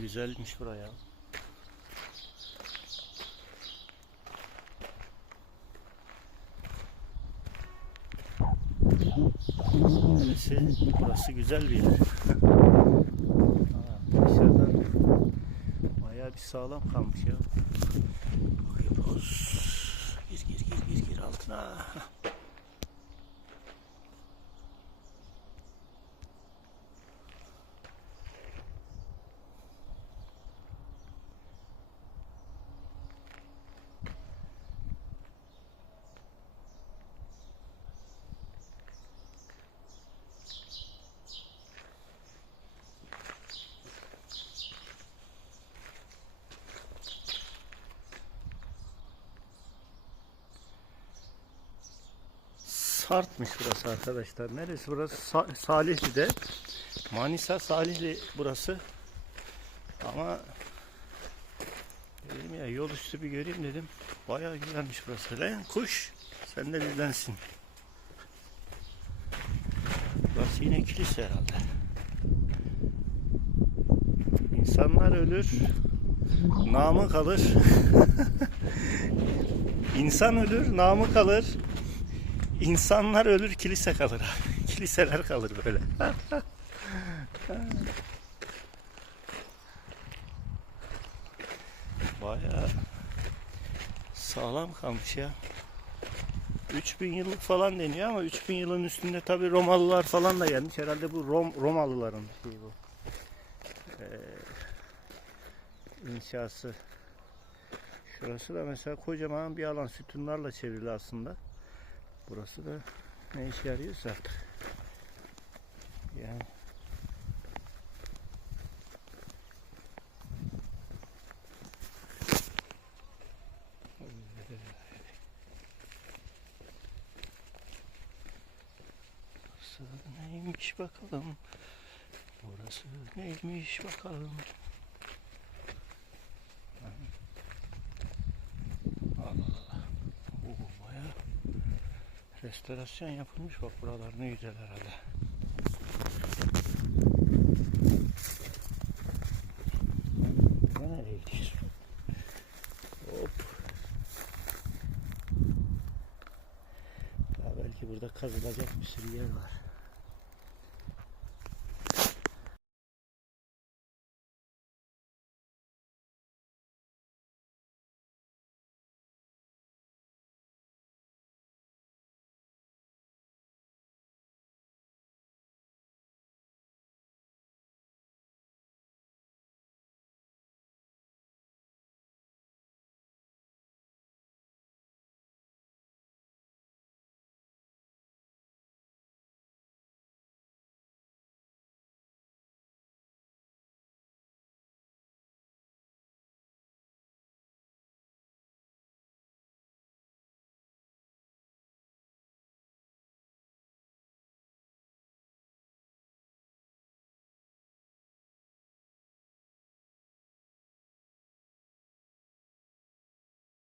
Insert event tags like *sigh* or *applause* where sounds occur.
Güzelmiş buraya. Neresi? Burası güzel bir yer. Ha, dışarıdan bayağı bir sağlam kalmış ya. Bakıyoruz. Gir gir gir gir gir altına. Sartmış burası arkadaşlar. Neresi burası? Sa- Salihli'de. Manisa Salihli burası. Ama dedim ya yol üstü bir göreyim dedim. Bayağı güzelmiş burası. Lan kuş sen de bizdensin. Burası yine kilise herhalde. İnsanlar ölür. Namı kalır. *laughs* İnsan ölür, namı kalır. İnsanlar ölür, kilise kalır. abi. *laughs* Kiliseler kalır böyle. *laughs* Bayağı sağlam kalmış ya. 3000 yıllık falan deniyor ama 3000 yılın üstünde tabi Romalılar falan da gelmiş. Herhalde bu Rom, Romalıların şeyi bu. Ee, inşası. Şurası da mesela kocaman bir alan sütunlarla çevrili aslında. Burası da ne işe yarıyorsa artık. Yani Burası neymiş bakalım. Burası neymiş bakalım. Allah Allah. Bu bayağı Restorasyon yapılmış bak buralar ne herhalde. Nereye gidiyorsun? Hop. Belki burada kazılacak bir sürü yer var.